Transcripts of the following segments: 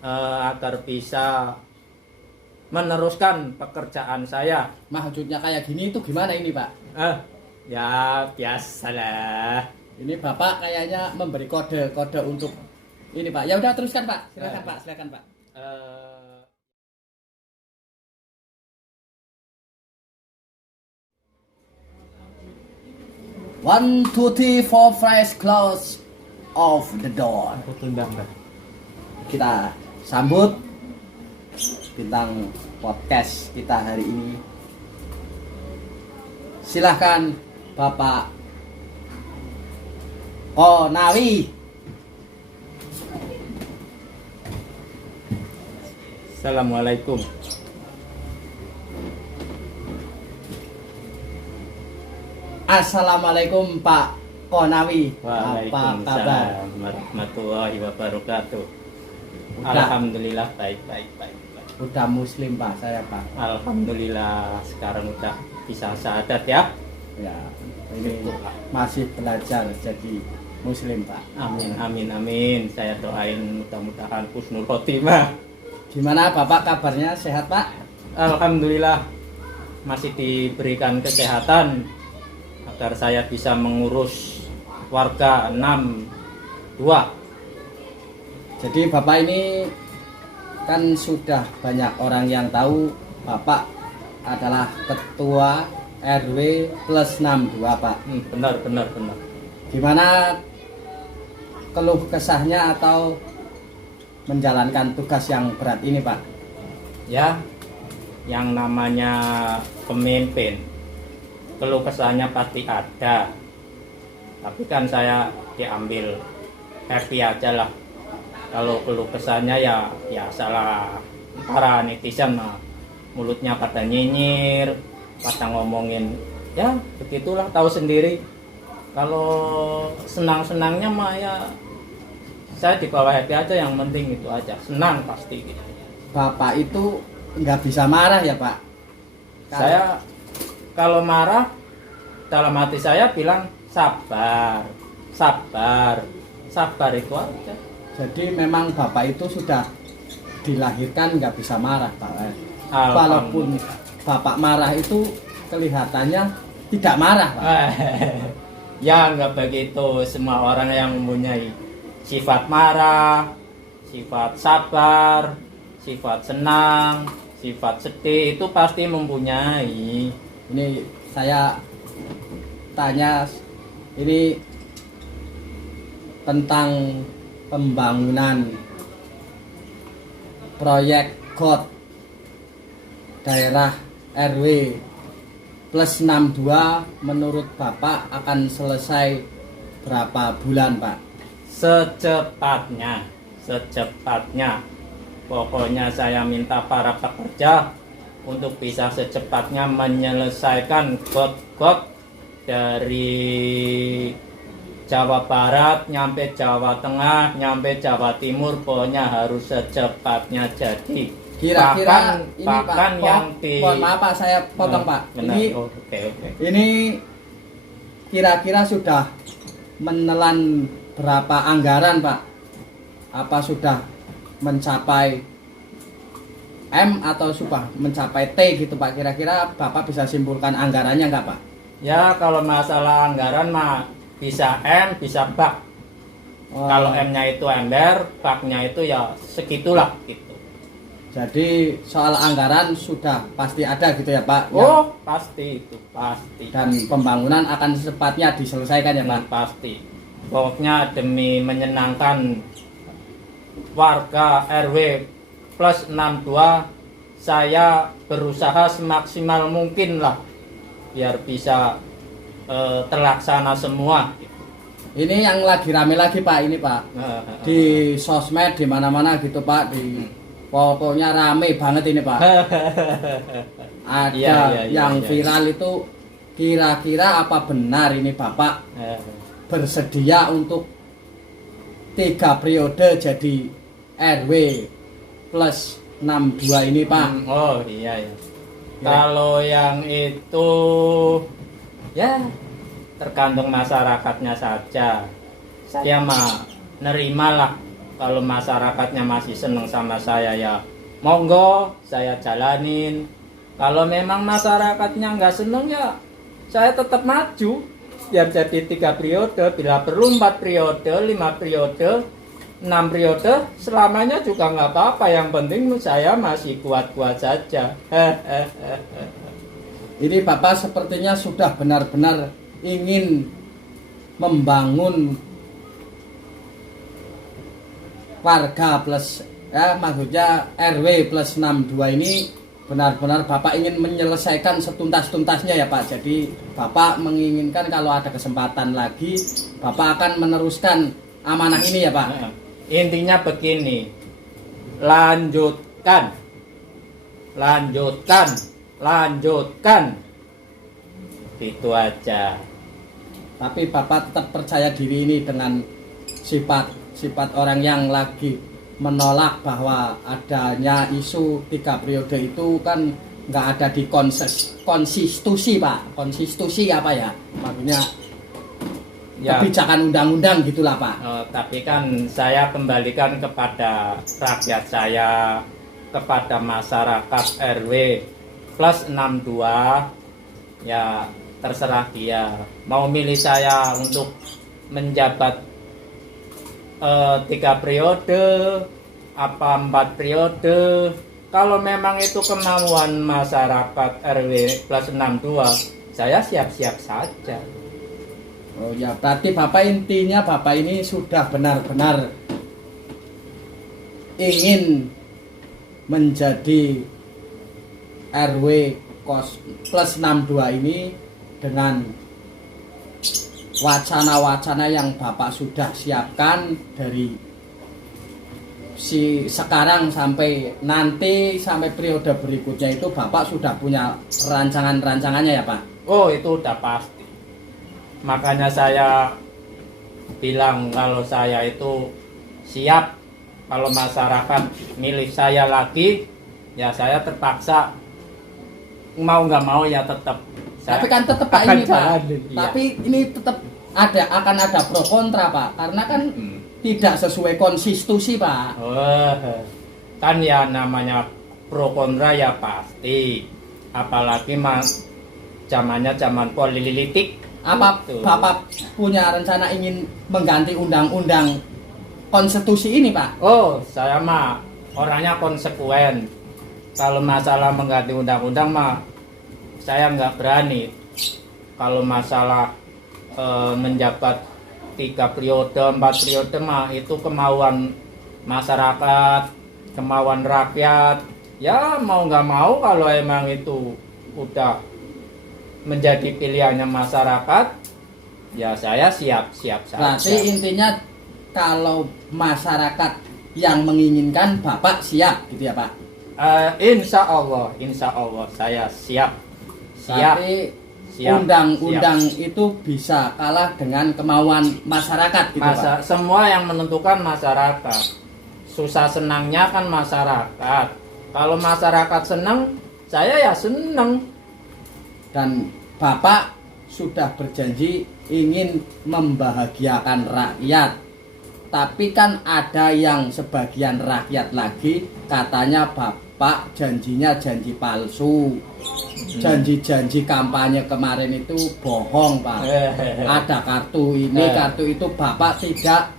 agar bisa meneruskan pekerjaan saya. Maksudnya kayak gini itu gimana ini Pak? Ya biasalah. Ini Bapak kayaknya memberi kode-kode untuk ini Pak. Ya udah teruskan Pak. Silakan Pak, silakan Pak. Eh, 1, 2, 3, 4, 5, close off the door. Aku tundang dah. Kita sambut bintang podcast kita hari ini. Silahkan Bapak Konawi. Assalamualaikum. Assalamualaikum Pak Konawi. Apa kabar? Waalaikumsalam warahmatullahi wabarakatuh. Udah. Alhamdulillah baik. Udah muslim Pak saya Pak. Alhamdulillah sekarang udah bisa syahadat ya. Ya, ini masih belajar jadi muslim Pak. Amin. Saya doain mudah-mudahan husnul khotimah. Gimana Bapak kabarnya, sehat Pak? Alhamdulillah masih diberikan kesehatan agar saya bisa mengurus warga 62. Jadi Bapak ini kan sudah banyak orang yang tahu Bapak adalah ketua RW plus 62 Pak. Benar. Gimana keluh kesahnya atau menjalankan tugas yang berat ini Pak? Ya, yang namanya pemimpin keluh kesahnya pasti ada, tapi kan saya diambil happy aja lah. Kalau keluh kesahnya ya salah para netizen mah, mulutnya pada nyinyir, pada ngomongin, ya begitulah, tahu sendiri. Kalau senang-senangnya mah ya saya di bawah happy aja, yang penting itu aja, senang pasti gitu. Bapak itu nggak bisa marah ya Pak? Saya kalau marah, dalam hati saya bilang sabar itu aja. Jadi memang Bapak itu sudah dilahirkan nggak bisa marah Pak. Walaupun Bapak marah itu kelihatannya tidak marah Pak. Ya nggak begitu, semua orang yang mempunyai sifat marah, sifat sabar, sifat senang, sifat sedih itu pasti mempunyai. Ini saya tanya ini tentang pembangunan proyek GOT daerah RW plus 62 menurut Bapak akan selesai berapa bulan Pak? Secepatnya. Pokoknya saya minta para pekerja untuk bisa secepatnya menyelesaikan GOT dari Jawa Barat nyampe Jawa Tengah, nyampe Jawa Timur, pokoknya harus secepatnya jadi. Kira-kira ini bahkan Pak, yang mohon maaf Pak, saya potong Pak. Benar. Ini Oke. Ini kira-kira sudah menelan berapa anggaran Pak? Apa sudah mencapai M atau sudah mencapai T gitu Pak? Kira-kira Bapak bisa simpulkan anggarannya nggak Pak? Ya kalau masalah anggaran mah bisa M, bisa bak. Kalau M-nya itu ember, baknya itu ya segitulah gitu. Jadi soal anggaran sudah pasti ada gitu ya Pak? Oh pasti itu, pasti. Dan pembangunan akan secepatnya diselesaikan ya Pak? Pasti. Pokoknya demi menyenangkan warga RW plus 62, saya berusaha semaksimal mungkin lah biar bisa terlaksana semua. Ini yang lagi rame lagi Pak, ini Pak, di sosmed di mana-mana gitu Pak, pokoknya rame banget ini Pak. Ada yang viral itu, kira-kira apa benar ini Bapak bersedia untuk 3 periode jadi RW plus 62 ini Pak? Oh iya. Kalau yang itu ya tergantung masyarakatnya saja. Saya mah nerimalah Kalau masyarakatnya masih seneng sama saya ya monggo saya jalanin. Kalau memang masyarakatnya nggak seneng ya saya tetap maju. Biar jadi 3 periode, bila perlu 4 periode, 5 periode, 6 periode, selamanya juga nggak apa-apa. Yang penting saya masih kuat-kuat saja. Ini Bapak sepertinya sudah benar-benar ingin membangun warga plus maksudnya RW plus 62 ini benar-benar Bapak ingin menyelesaikan setuntas-tuntasnya ya Pak. Jadi Bapak menginginkan kalau ada kesempatan lagi Bapak akan meneruskan amanah ini ya Pak. Intinya begini, lanjutkan, lanjutkan, lanjutkan, itu aja. Tapi Bapak tetap percaya diri ini dengan sifat orang yang lagi menolak bahwa adanya isu 3 periode itu kan nggak ada di konstitusi Pak. Konstitusi apa ya? Maksudnya Ya, kebijakan undang-undang gitulah Pak. tapi kan saya kembalikan kepada rakyat saya, kepada masyarakat RW plus 62, ya terserah dia mau milih saya untuk menjabat 3 periode apa 4 periode. Kalau memang itu kemauan masyarakat RW plus 62, saya siap-siap saja. Oh ya, berarti Bapak intinya Bapak ini sudah benar-benar ingin menjadi RW plus 62 ini dengan wacana-wacana yang Bapak sudah siapkan dari sekarang sampai nanti sampai periode berikutnya itu Bapak sudah punya rancangan-rancangannya ya Pak? Oh, itu udah pasti. Makanya saya bilang kalau saya itu siap. Kalau masyarakat milih saya lagi, ya saya terpaksa mau nggak mau ya tetap. Tapi kan tetap Pak ini Pak. Tapi ini tetap akan ada pro kontra Pak, karena kan tidak sesuai konstitusi Pak. Kan ya namanya pro kontra ya pasti. Apalagi zamannya zaman politik. Apa Bapak punya rencana ingin mengganti undang-undang konstitusi ini Pak? Oh, saya mah orangnya konsekuen. Kalau masalah mengganti undang-undang mah saya nggak berani. Kalau masalah menjabat 3 periode, 4 periode mah itu kemauan masyarakat, kemauan rakyat. Ya mau nggak mau kalau emang itu udah menjadi pilihannya masyarakat, ya saya siap-siap saja. Berarti intinya kalau masyarakat yang menginginkan Bapak siap gitu ya Pak? Insya Allah saya siap. Tapi undang-undang itu bisa kalah dengan kemauan masyarakat gitu Pak? Semua yang menentukan masyarakat. Susah senangnya kan masyarakat. Kalau masyarakat senang, saya ya senang. Dan Bapak sudah berjanji ingin membahagiakan rakyat. Tapi kan ada yang sebagian rakyat lagi katanya Bapak janjinya janji palsu. Janji-janji kampanye kemarin itu bohong Pak. Ada kartu ini, kartu itu, Bapak tidak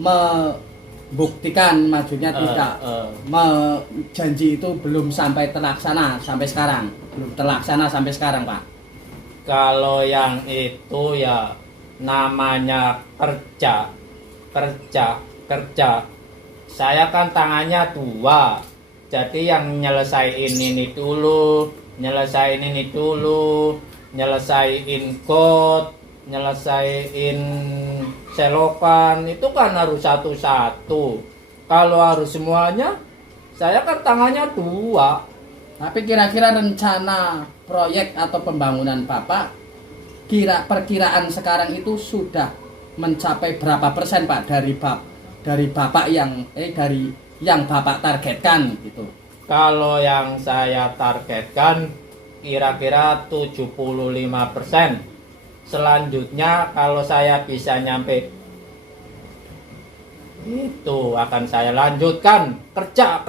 membuktikan, maksudnya tidak janji itu belum sampai terlaksana sampai sekarang. Belum terlaksana sampai sekarang Pak. Kalau yang itu ya namanya kerja. Saya kan tangannya 2. Jadi yang nyelesain ini dulu, nyelesain got, nyelesain selokan, itu kan harus satu-satu. Kalau harus semuanya, saya kan tangannya 2. Tapi kira-kira rencana proyek atau pembangunan Bapak, perkiraan sekarang itu sudah mencapai berapa persen Pak dari Bapak yang Bapak targetkan gitu? Kalau yang saya targetkan kira-kira 75%. Selanjutnya kalau saya bisa nyampe Itu akan saya lanjutkan kerja.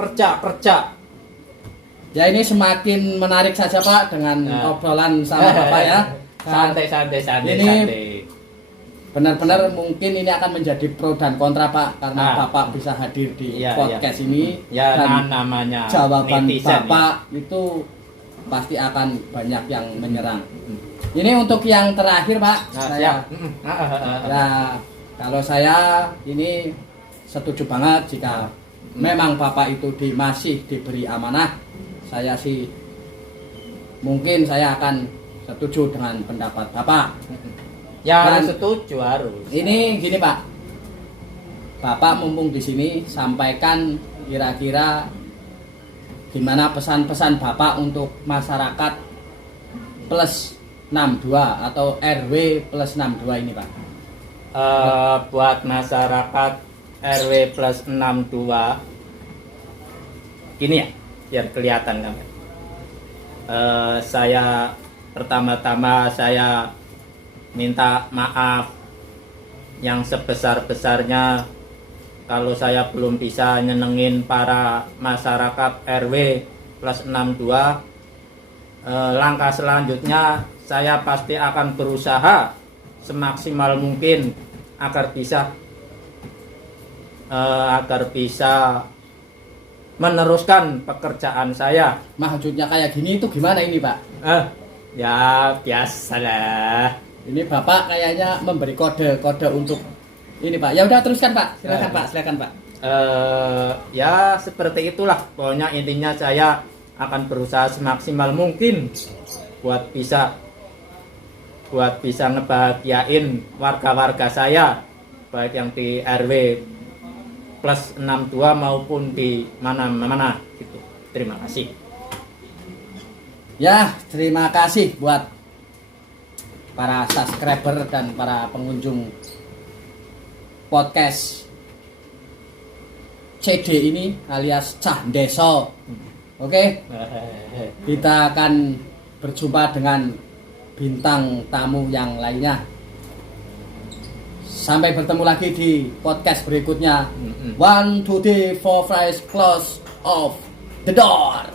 Ya ini semakin menarik saja Pak dengan obrolan sama Bapak ya. Santai. Ini benar-benar mungkin ini akan menjadi pro dan kontra Pak karena Bapak bisa hadir di podcast ini. Ya, dan namanya jawaban netizen, Bapak itu pasti akan banyak yang menyerang. Ini untuk yang terakhir Pak. Kalau saya ini setuju banget jika memang Bapak itu masih diberi amanah. Saya sih mungkin saya akan setuju dengan pendapat Bapak. Ya Dan harus setuju harus. Ini gini Pak, Bapak mumpung di sini sampaikan kira-kira gimana pesan-pesan Bapak untuk masyarakat plus 62 atau RW plus 62 ini Pak. Buat masyarakat RW plus 62 gini ya, biar kelihatan kan. Saya pertama-tama saya minta maaf yang sebesar-besarnya kalau saya belum bisa nyenengin para masyarakat RW plus 62. Langkah selanjutnya saya pasti akan berusaha semaksimal mungkin agar bisa meneruskan pekerjaan saya. Maksudnya kayak gini itu gimana ini Pak? Ya biasalah. Ini Bapak kayaknya memberi kode-kode untuk ini Pak. Ya udah teruskan Pak. Silakan Pak. Ya seperti itulah. Pokoknya intinya saya akan berusaha semaksimal mungkin buat bisa ngebahagiain warga-warga saya, baik yang di RW plus 62 maupun di mana-mana gitu. Terima kasih. Ya, terima kasih buat para subscriber dan para pengunjung podcast CD ini alias Cah Deso. Oke, kita akan berjumpa dengan bintang tamu yang lainnya. Sampai bertemu lagi di podcast berikutnya. 1, 2, 3, 4, 5, close off the door.